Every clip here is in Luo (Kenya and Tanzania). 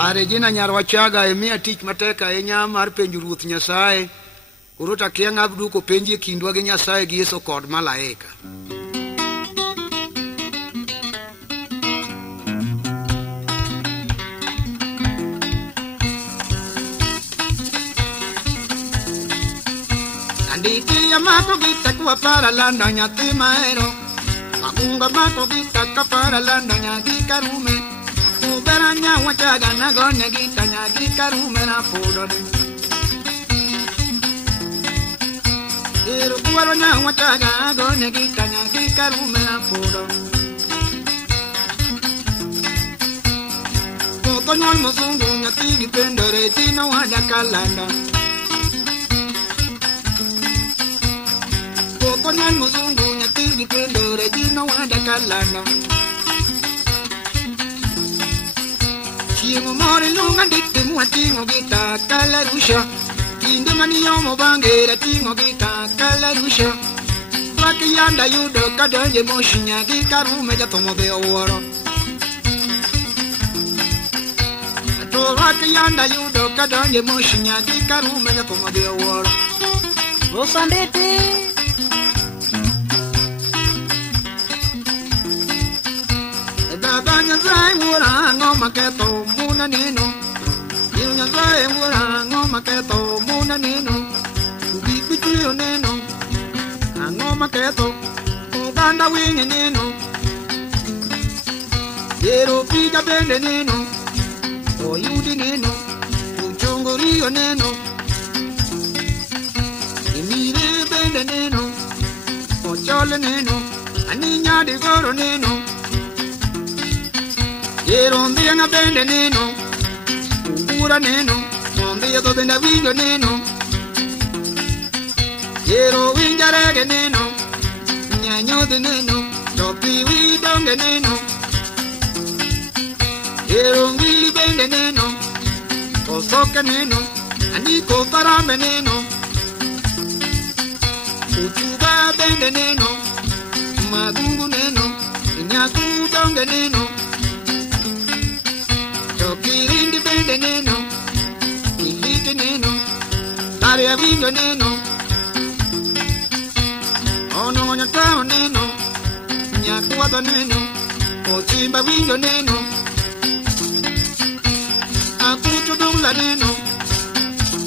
Are jina Nyarwachaga emiya tich matek ahinya mar penjo Ruoth Nyasaye. Koro takia ng'abdu ko penji e kindwa gi Nyasaye gi Yesu kod malaika. Anditi yamako gita kwa para landa nyathi maero. Makunga mako gita kapara landa nyagi karume. Ubera Nyarwachaga nagone gita nyagi karume na podone. Ero kuwaro Nyarwachaga nagone gita nyagi karume na podone. Koko nyol muzungu nyathi gipendore tino wada kalanda. Koko nyol muzungu nyathi gipendore tino wada kalanda. Chiemo mori lunga nditi muatingo gita kalarusha. Kinde maniyomo bangera tingo gita kalarusha. Raki yanda yudo kadonje moshinya gikarume jatomo de oworo. Ato raki yanda yudo kadonje moshinya gikarume jatomo de oworo. Rosandete Baba Nyasaye wura ngoma keto muna neno. Il Nyasaye wura ngoma keto muna neno. Ubibitu yo neno. Ngoma keto uganda winye neno. Yero pija bende neno. Oyudi neno. Uchongori yo neno. Imire bende neno. Ochole neno. Aninya de goro neno. Yero mbia nga bende neno. Ugura neno. Mbia to benda wingo neno. Yero winja rege neno. Nyanyo de neno. Topi widonge neno. Yero wili bende neno. Kosoke neno. Aniko farame neno. Uchuba bende neno. Magungu neno. Nyaku donge neno. Kirindi bende neno, ilite neno, taria wingo neno. Ono nyatao neno, nyakuwado neno, ochimba wingo neno. Akutu dula neno,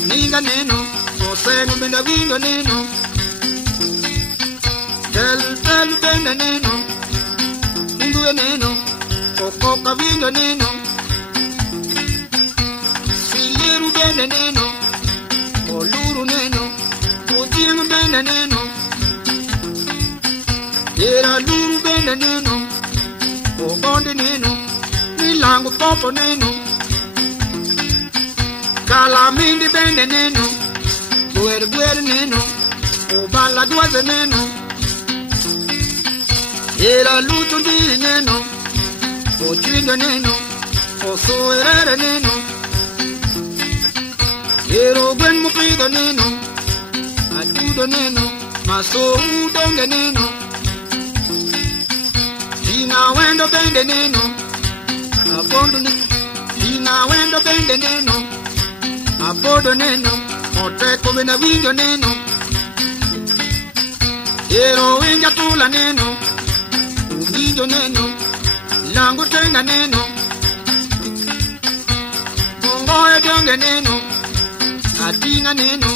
niga neno, osego benda wingo neno. Tel bende neno, ninguwe neno, okoka wingo neno. Bende neno, oluru neno, ujingu bende neno. Yera luru bende neno, ogonde neno, milangu popo neno. Kalamindi bende neno, buer neno, obala duaze neno. Yera lutu ndi neno, ojingo neno, osoerere neno. Yero gwen mupido neno, adudo neno, maso udonge neno. Tina wendo bende neno, abondo neno. Tina wendo bende neno, abodo neno, oteko benda winjo neno. Yero winja tula neno, winjo neno, langu tenga neno. Mongoye donge neno. Atinga neno,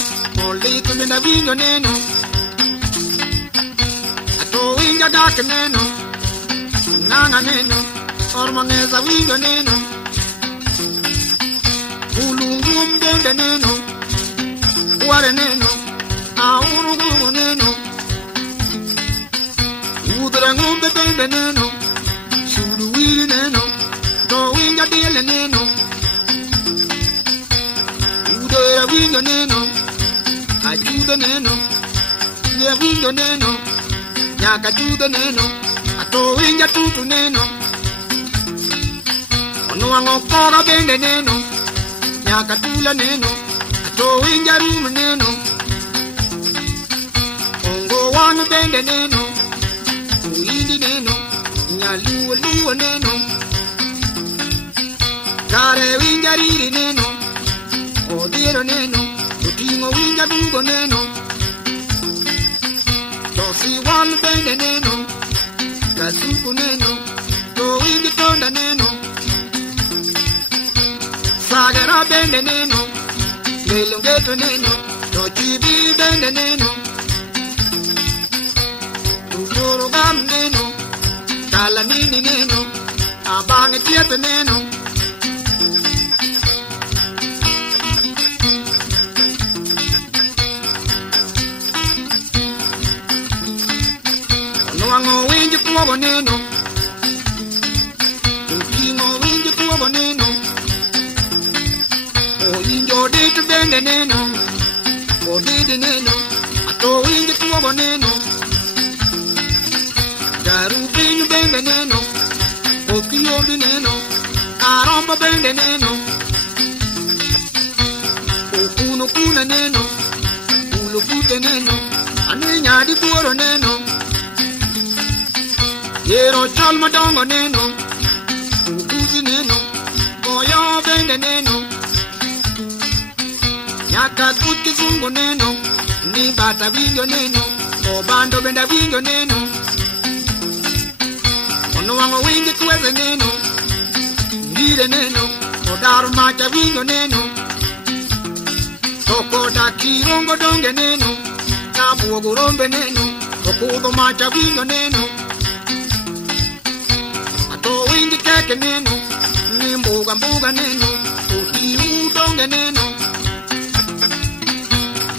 olito benda wingo neno. Ato winga dake neno, nanga neno, ormaneza wingo neno. Ulungum bende neno, ware neno, aurugu neno. Udra ngumbe bende neno, sudu wili neno, to winga dile neno. Wingo neno, ajuda neno, ye wingo neno, nyaka juda neno, ato winja tutu neno. Ono wango kora bende neno, nyaka tula neno, ato winja rumu neno. Ongo wango bende neno, uindi neno, nyaluwa luwa neno. Kare winja mariri neno odiro neno otingo winja dugo neno tosi wal bende neno kasuku neno to winji tonda neno sagara bende neno lelongeto neno to chibi bende neno ugoro gam neno kala nini neno abange tiete neno Nuango winji kuogo neno Ukingo winji kuogo neno O injo ditu bende neno O didi neno Ato winji kuogo neno Daru binyu bende neno O kiyobi neno Aromba bende neno O kuno kuna neno Ulo kute neno Aninya di kuoro neno Yero chal madongo neno Uguzi neno Goyo bende neno Nyaka kuki zungo neno Ni bata wingo neno O bando benda wingo neno Ono wango wingi kweze neno Ngire neno O daru macha wingo neno Toko da kirongo donge neno Kabu ogurombe neno Okudo macha wingo neno Winji keke neno, ni mbuga mbuga neno, uti udonge neno.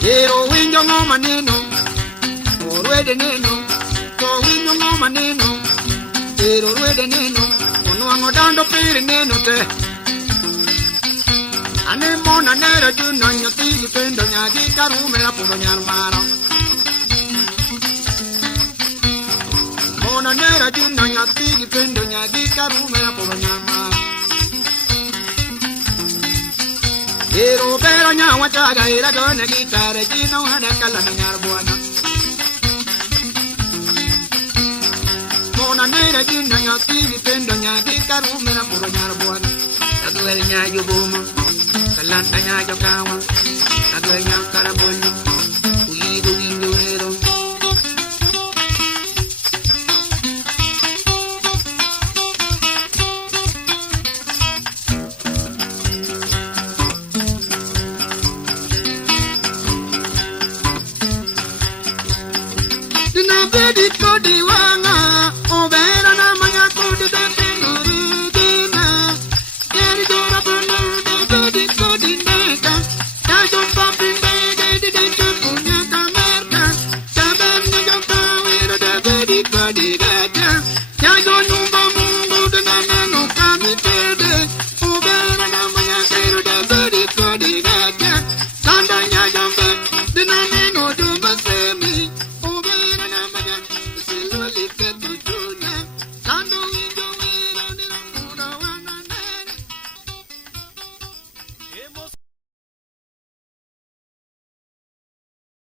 Yero winjo ngoma neno, orwede neno, to winjo ngoma neno, yero rwede neno, onuango dando piri neno te. Ane mona nera juno nyoti pendo nyagi karume la puro nyarmaro. Mona nera juno nyoti pendo nyagi karume la puro nyarmaro. Ero pero nyawa chaga ira gone gitare jino hada kala nyarbuana. Mona nera juno nyoti pendo nyagi karume la puro nyarbuana. Taduel nyayo buma kalanta nyayo kawa taduel nyakara bono